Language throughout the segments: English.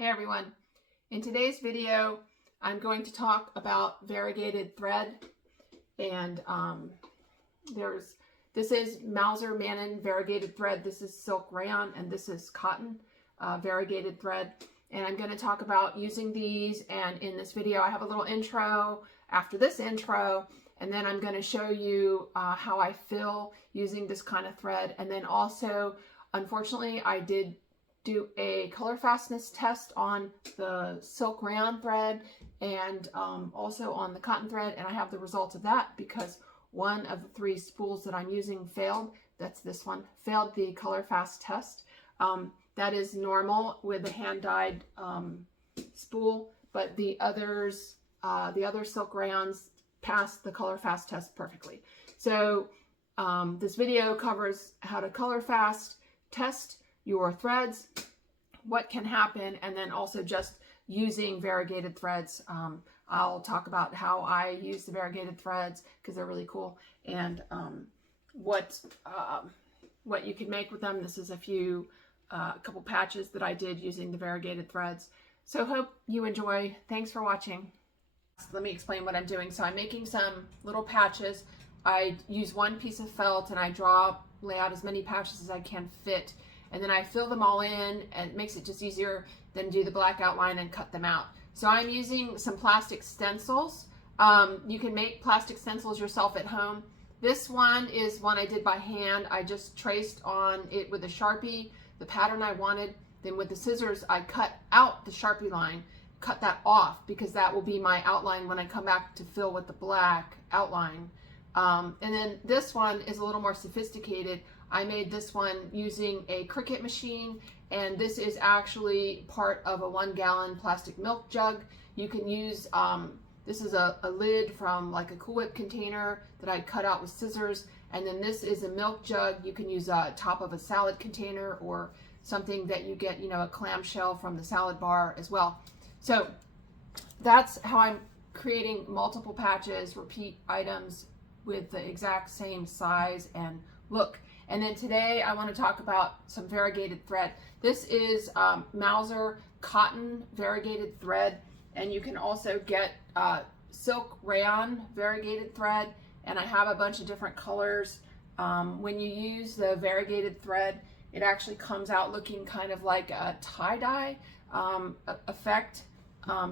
Hey everyone, in today's video I'm going to talk about variegated thread, and this is Mauser Mannin variegated thread, this is silk rayon, and this is cotton variegated thread, and I'm going to talk about using these. And in this video I have a little intro after this intro, and then I'm going to show you how I fill using this kind of thread. And then also, unfortunately, I did do a color fastness test on the silk rayon thread and also on the cotton thread, and I have the results of that because one of the 3 spools that I'm using failed. That's this one, failed the Colorfast test. That is normal with a hand-dyed spool, but the other silk rayons passed the Colorfast test perfectly. So this video covers how to color fast test your threads, what can happen, and then also just using variegated threads. I'll talk about how I use the variegated threads because they're really cool, and what you can make with them. This is a couple patches that I did using the variegated threads. So hope you enjoy. Thanks for watching. Let me explain what I'm doing. So I'm making some little patches. I use one piece of felt and I lay out as many patches as I can fit, and then I fill them all in, and it makes it just easier than do the black outline and cut them out. So I'm using some plastic stencils. You can make plastic stencils yourself at home. This one is one I did by hand. I just traced on it with a Sharpie the pattern I wanted. Then with the scissors I cut out the Sharpie line, cut that off because that will be my outline when I come back to fill with the black outline. And then this one is a little more sophisticated. I made this one using a Cricut machine, and this is actually part of a 1-gallon plastic milk jug. You can use, this is a lid from like a Cool Whip container that I cut out with scissors, and then this is a milk jug. You can use a top of a salad container or something that you get, a clamshell from the salad bar as well. So that's how I'm creating multiple patches, repeat items with the exact same size and look. And then today I want to talk about some variegated thread. This is Mauser cotton variegated thread, and you can also get silk rayon variegated thread, and I have a bunch of different colors. When you use the variegated thread, it actually comes out looking kind of like a tie-dye effect.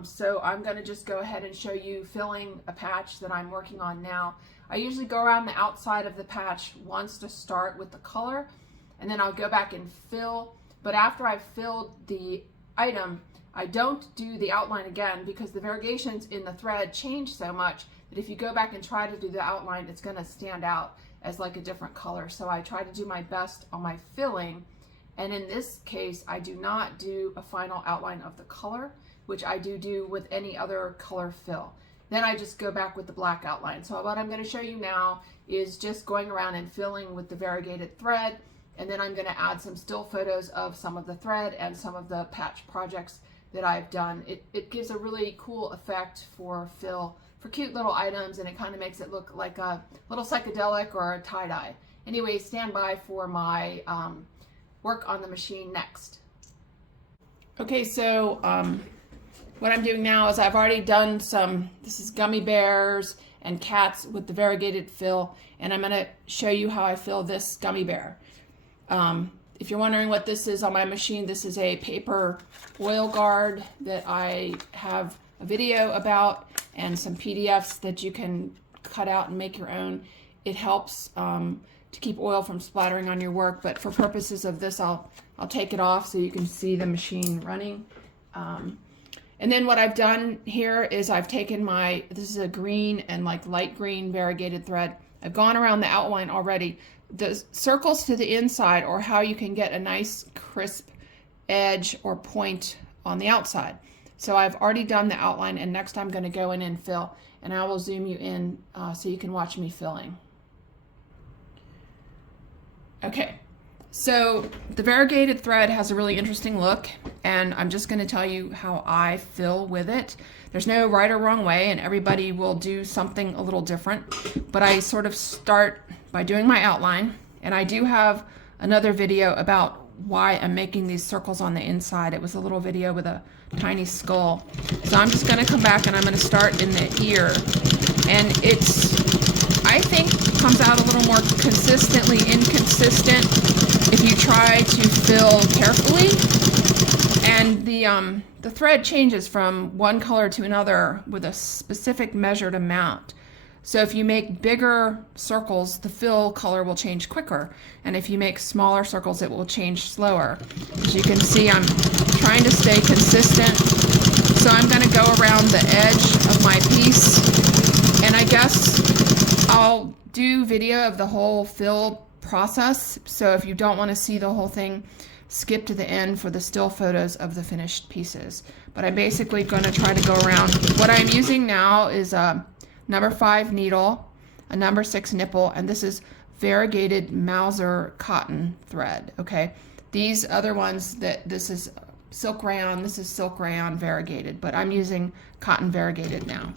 So I'm going to just go ahead and show you filling a patch that I'm working on now. I usually go around the outside of the patch once to start with the color, and then I'll go back and fill. But after I've filled the item, I don't do the outline again because the variegations in the thread change so much that if you go back and try to do the outline, it's going to stand out as like a different color. So I try to do my best on my filling, and in this case I do not do a final outline of the color, which I do with any other color fill. Then I just go back with the black outline. So what I'm going to show you now is just going around and filling with the variegated thread, and then I'm going to add some still photos of some of the thread and some of the patch projects that I've done. It gives a really cool effect for fill for cute little items, and it kind of makes it look like a little psychedelic or a tie-dye. Anyway, stand by for my work on the machine next. Okay, so what I'm doing now is I've already done this is gummy bears and cats with the variegated fill, and I'm going to show you how I fill this gummy bear. If you're wondering what this is on my machine, this is a paper oil guard that I have a video about and some PDFs that you can cut out and make your own. It helps to keep oil from splattering on your work, but for purposes of this I'll take it off so you can see the machine running. And then what I've done here is I've taken this is a green and like light green variegated thread. I've gone around the outline already. The circles to the inside are how you can get a nice crisp edge or point on the outside. So I've already done the outline, and next I'm going to go in and fill, and I will zoom you in so you can watch me filling. Okay. So the variegated thread has a really interesting look, and I'm just going to tell you how I fill with it. There's no right or wrong way, and everybody will do something a little different, but I sort of start by doing my outline, and I do have another video about why I'm making these circles on the inside. It was a little video with a tiny skull. So I'm just going to come back and I'm going to start in the ear. And it's, I think, comes out a little more consistently inconsistent if you try to fill carefully. And the thread changes from one color to another with a specific measured amount. So if you make bigger circles, the fill color will change quicker. And if you make smaller circles, it will change slower. As you can see, I'm trying to stay consistent. So I'm going to go around the edge of my piece. And I guess I'll do video of the whole fill process. So if you don't want to see the whole thing, skip to the end for the still photos of the finished pieces. But I'm basically going to try to go around. What I'm using now is a number 5 needle, a number 6 nipple, and this is variegated Mauser cotton thread. Okay, these other ones, this is silk rayon, this is silk rayon variegated, but I'm using cotton variegated now.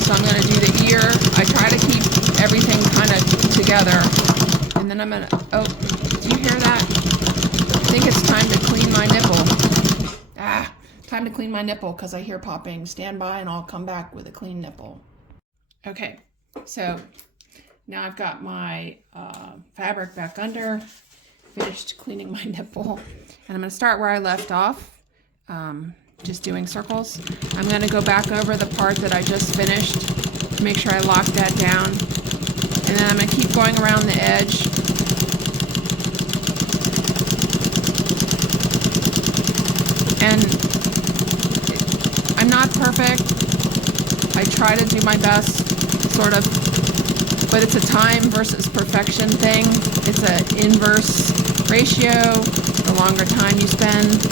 So I'm going to do the ear. I try to keep everything kind of together, and then I'm going to, oh, do you hear that? I think it's time to clean my nipple. Time to clean my nipple because I hear popping. Stand by and I'll come back with a clean nipple. Okay, so now I've got my fabric back under, finished cleaning my nipple, and I'm going to start where I left off, just doing circles. I'm going to go back over the part that I just finished to make sure I lock that down, and then I'm going to keep going around the edge. And I'm not perfect. I try to do my best, sort of, but it's a time versus perfection thing. It's an inverse ratio. The longer time you spend,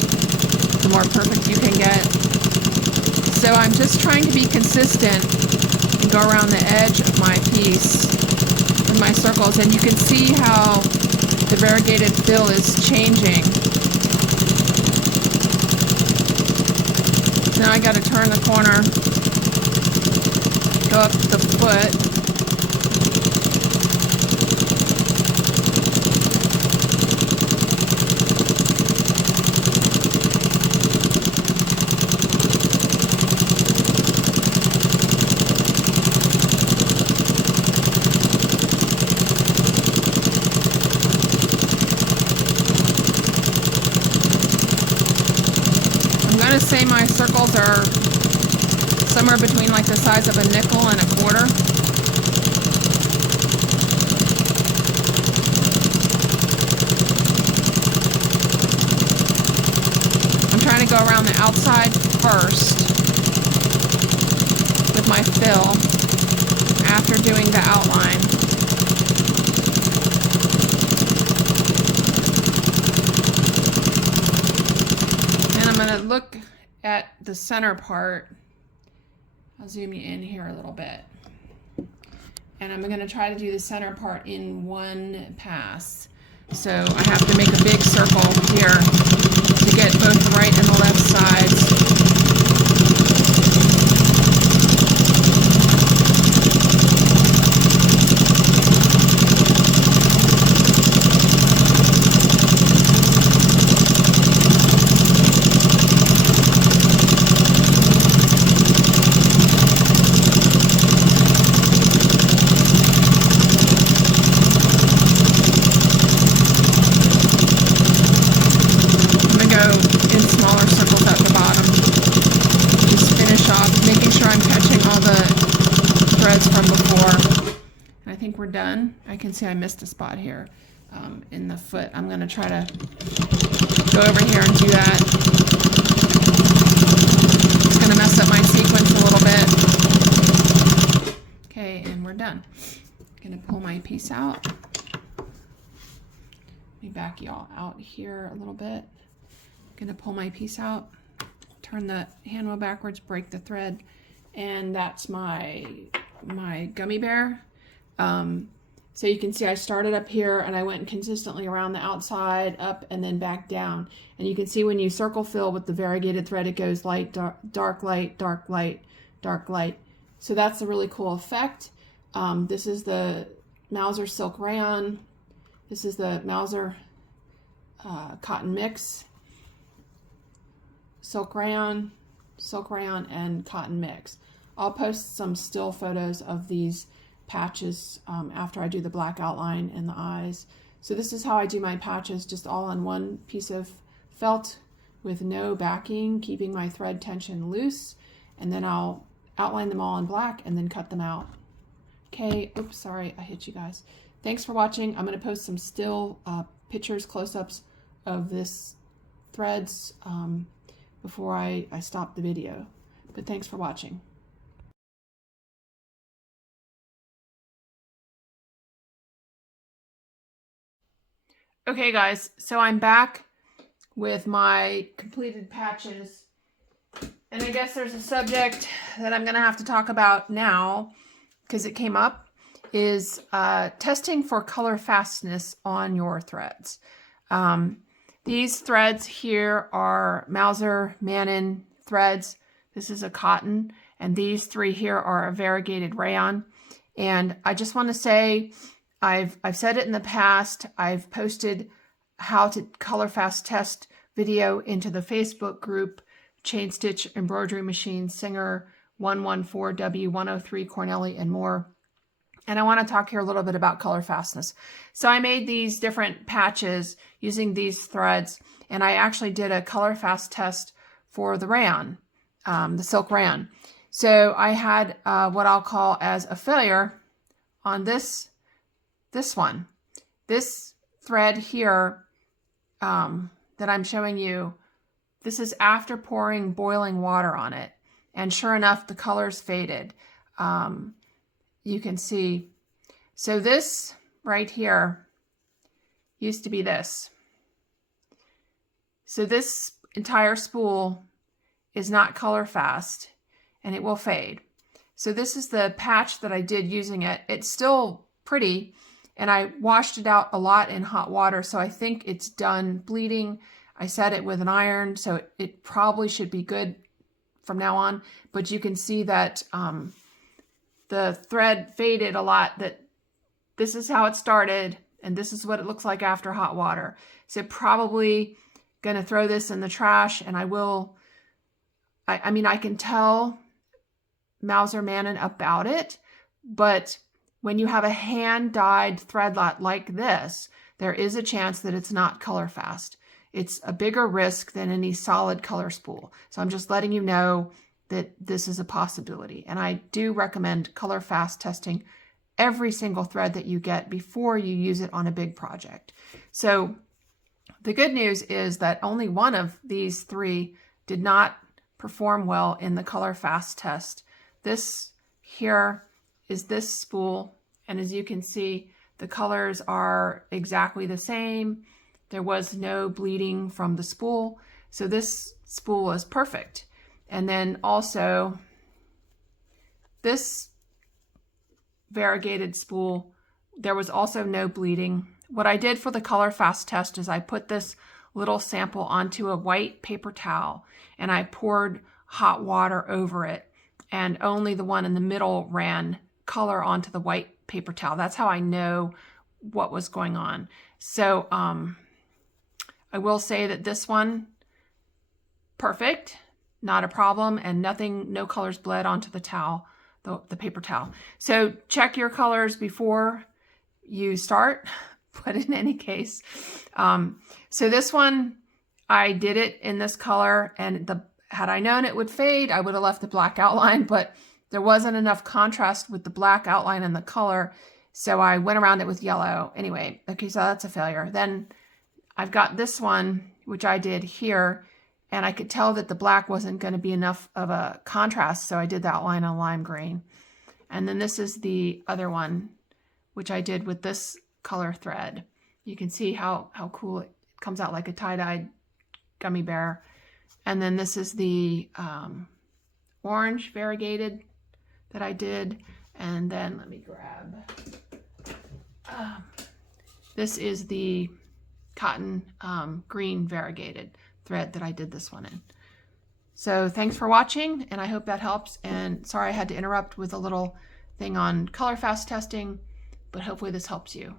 the more perfect you can get. So I'm just trying to be consistent and go around the edge of my piece with my circles, and you can see how the variegated fill is changing. Now I got to turn the corner, go up the foot. I'm going to say my circles are somewhere between like the size of a nickel and a quarter. I'm trying to go around the outside first with my fill after doing the outline. And I'm going to look at the center part. I'll zoom you in here a little bit. And I'm going to try to do the center part in one pass. So I have to make a big circle here to get both the right and the left sides. We're done. I can see I missed a spot here in the foot. I'm going to try to go over here and do that. It's going to mess up my sequence a little bit. Okay, and we're done. I'm going to pull my piece out. Let me back y'all out here a little bit. I'm going to pull my piece out, turn the hand wheel backwards, break the thread, and that's my gummy bear. So you can see I started up here and I went consistently around the outside, up, and then back down. And you can see when you circle fill with the variegated thread, it goes light, dark, light, dark, light, dark, light. So that's a really cool effect. This is the Mauser silk rayon. This is the Mauser cotton mix, silk rayon, and cotton mix. I'll post some still photos of these patches after I do the black outline and the eyes. So this is how I do my patches, just all on one piece of felt with no backing, keeping my thread tension loose, and then I'll outline them all in black and then cut them out. Okay, oops, sorry, I hit you guys. Thanks for watching. I'm going to post some still pictures, close-ups of this threads before I stop the video. But thanks for watching. Okay guys, so I'm back with my completed patches, and I guess there's a subject that I'm gonna have to talk about now because it came up, is testing for color fastness on your threads. These threads here are Mauser Mannin threads. This is a cotton, and these three here are a variegated rayon. And I just want to say, I've said it in the past. I've posted how to color fast test video into the Facebook group, Chain Stitch Embroidery Machine Singer 114W103 Cornelli and more. And I want to talk here a little bit about color fastness. So I made these different patches using these threads, and I actually did a color fast test for the rayon, the silk rayon. So I had what I'll call as a failure on this one. This thread here that I'm showing you, this is after pouring boiling water on it. And sure enough, the colors faded. You can see. So this right here used to be this. So this entire spool is not color fast, and it will fade. So this is the patch that I did using it. It's still pretty, and I washed it out a lot in hot water, so I think it's done bleeding. I set it with an iron, so it probably should be good from now on, but you can see that the thread faded a lot. That this is how it started, and this is what it looks like after hot water. So probably gonna throw this in the trash, and I will, I mean, I can tell Mauser Mannin about it, but when you have a hand-dyed thread lot like this, there is a chance that it's not color fast. It's a bigger risk than any solid color spool. So I'm just letting you know that this is a possibility. And I do recommend color fast testing every single thread that you get before you use it on a big project. So the good news is that only one of these three did not perform well in the color fast test. This here is this spool, and as you can see, the colors are exactly the same. There was no bleeding from the spool, so this spool is perfect. And then also this variegated spool, there was also no bleeding. What I did for the color fast test is I put this little sample onto a white paper towel, and I poured hot water over it, and only the one in the middle ran color onto the white paper towel. That's how I know what was going on. So I will say that this one, perfect, not a problem, and nothing, no colors bled onto the towel, the paper towel. So check your colors before you start, but in any case, so this one, I did it in this color, and had I known it would fade, I would have left the black outline, but there wasn't enough contrast with the black outline and the color, so I went around it with yellow. Anyway, okay, so that's a failure. Then I've got this one, which I did here, and I could tell that the black wasn't going to be enough of a contrast, so I did the outline on lime green. And then this is the other one, which I did with this color thread. You can see how cool it comes out, like a tie-dyed gummy bear. And then this is the orange variegated that I did. And then let me grab, this is the cotton green variegated thread that I did this one in. So thanks for watching, and I hope that helps. And sorry I had to interrupt with a little thing on color fast testing, but hopefully this helps you.